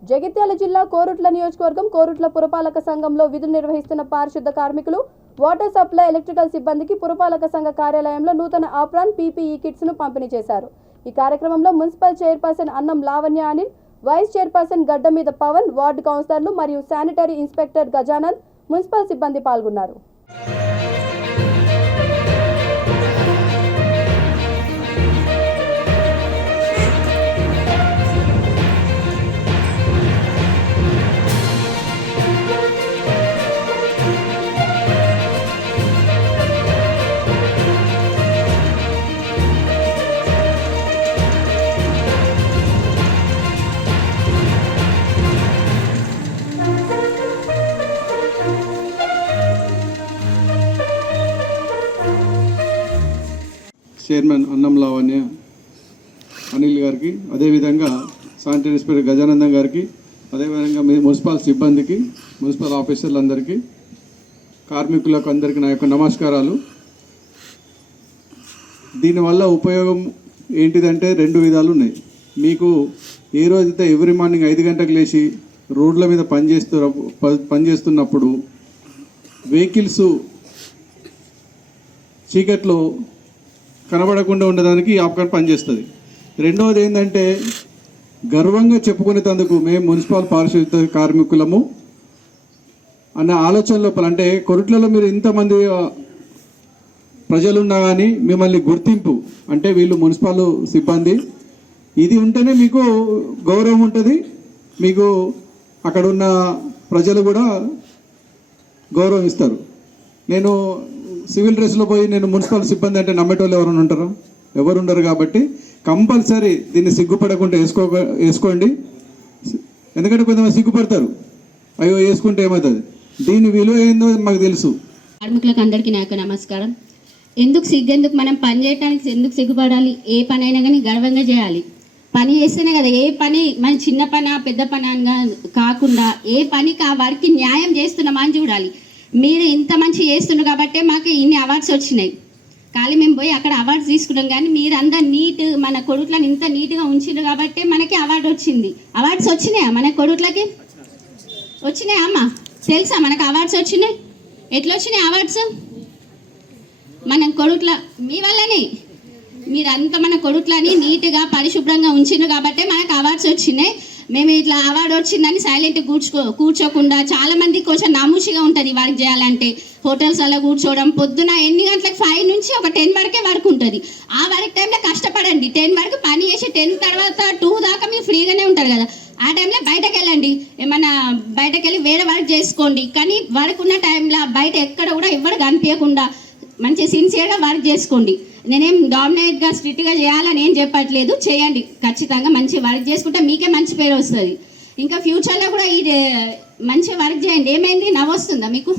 జగిత్యాల జిల్లా కోరుట్ల నియోజకవర్గం కోరుట్ల పురపాలక సంఘంలో విధులు నిర్వహిస్తున్న పారిశుద్ధ కార్మికులు, వాటర్ సప్లై, ఎలక్ట్రికల్ సిబ్బందికి పురపాలక సంఘ కార్యాలయంలో నూతన ఆప్రాన్ పీపీఈ కిట్స్ ను పంపిణీ చేశారు. ఈ కార్యక్రమంలో municipal chairperson Annam Lavanya Anil, vice chairperson Gaddameeda Pavan, ward కౌన్సిలర్లు మరియు శానిటరీ ఇన్స్పెక్టర్ గజానంద్, మున్సిపల్ సిబ్బంది పాల్గొన్నారు. చైర్మన్ అన్నం లావణ్య అనిల్ గారికి, అదేవిధంగా శానిటరీ ఇన్స్పెక్టర్ గజానందం గారికి, అదేవిధంగా మున్సిపల్ సిబ్బందికి, మున్సిపల్ ఆఫీసర్లందరికీ, కార్మికులకు అందరికీ నా యొక్క నమస్కారాలు. దీనివల్ల ఉపయోగం ఏంటిదంటే రెండు విధాలు ఉన్నాయి. మీకు ఏ రోజైతే ఎవ్రీ మార్నింగ్ 5 గంటలకు లేచి రోడ్ల మీద పనిచేస్తున్నప్పుడు వెహికల్స్ చీకట్లో కనబడకుండా ఉండడానికి ఈ ఆప్కాన్ పనిచేస్తుంది. రెండవది ఏంటంటే గర్వంగా చెప్పుకునేందుకు మేము మున్సిపల్ పారిశుద్ధ కార్మికులము అన్న ఆలోచన లోపల, అంటే కొరుట్లలో మీరు ఇంతమంది ప్రజలున్నా కానీ మిమ్మల్ని గుర్తింపు అంటే వీళ్ళు మున్సిపల్ సిబ్బంది, ఇది ఉంటేనే మీకు గౌరవం ఉంటుంది, మీకు అక్కడ ఉన్న ప్రజలు కూడా గౌరవం ఇస్తారు. నేను సివిల్ డ్రెస్లో పోయి నేను మున్సిపల్ సిబ్బంది అంటే నమ్మేటోళ్ళు ఎవరైనా ఉంటారా? ఎవరు ఉండరు. కాబట్టి కంపల్సరీ దీన్ని సిగ్గుపడకుండా వేసుకోండి. ఎందుకంటే కొంతమంది సిగ్గుపడతారు, అయ్యో వేసుకుంటే ఏమవుతుంది. దీని విలువ ఏందో మాకు తెలుసు. కార్మికులకు అందరికీ నా యొక్క నమస్కారం. ఎందుకు సిగ్గెందుకు? మనం పని చేయడానికి ఎందుకు సిగ్గుపడాలి? ఏ పని అయినా కానీ గర్వంగా చేయాలి. పని చేస్తేనే కదా, ఏ పని మన చిన్న పని పెద్ద పని అనగా కాకుండా ఏ పనికి ఆ వారికి న్యాయం చేస్తున్నామా అని చూడాలి. మీరు ఇంత మంచి చేస్తున్నారు కాబట్టి మాకు ఇన్ని అవార్డ్స్ వచ్చినాయి. ఖాళీ మేము పోయి అక్కడ అవార్డ్స్ తీసుకున్నాం, కానీ మీరు అందరు నీట్ మన కొడుకులను ఇంత నీట్గా ఉంచిండ్రు కాబట్టి మనకి అవార్డు వచ్చింది. అవార్డ్స్ వచ్చినాయా మన కొడుకులకి? వచ్చినాయా అమ్మ? తెలుసా మనకు అవార్డ్స్ వచ్చినాయి? ఎట్లా వచ్చినాయి అవార్డ్స్? మన కొడుకుల మీ వల్లనే. మీరంతా మన కొడుకులని నీట్గా పరిశుభ్రంగా ఉంచిండ్రు కాబట్టి మనకు అవార్డ్స్ వచ్చినాయి. మేము ఇట్లా అవార్డు వచ్చిందని సైలెంట్ కూర్చోకుండా, చాలామంది కొంచెం నామూషిగా ఉంటుంది వర్క్ చేయాలంటే. హోటల్స్ అలా కూర్చోవడం, పొద్దున ఎన్ని గంటలకు 5 నుంచి ఒక 10 వరకే వర్క్ ఉంటుంది. ఆ వర్క్ టైంలో కష్టపడండి. 10 వరకు పని చేసి 10 తర్వాత 2 దాకా మీరు ఫ్రీగానే ఉంటారు కదా, ఆ టైంలో బయటకు వెళ్ళండి. ఏమన్నా బయటకు వెళ్ళి వేరే వర్క్ చేసుకోండి. కానీ వర్క్ ఉన్న టైంలో బయట ఎక్కడ కూడా ఎవరు కనిపించకుండా మంచి సిన్సియర్గా వర్క్ చేసుకోండి. నేనేం డామినేట్గా స్ట్రిక్ట్గా చేయాలని ఏం చెప్పట్లేదు, చేయండి. ఖచ్చితంగా మంచి వర్క్ చేసుకుంటే మీకే మంచి పేరు వస్తుంది. ఇంకా ఫ్యూచర్లో కూడా ఈ మంచి వర్క్ చేయండి. ఏమైంది? నవ్వొస్తుందా మీకు?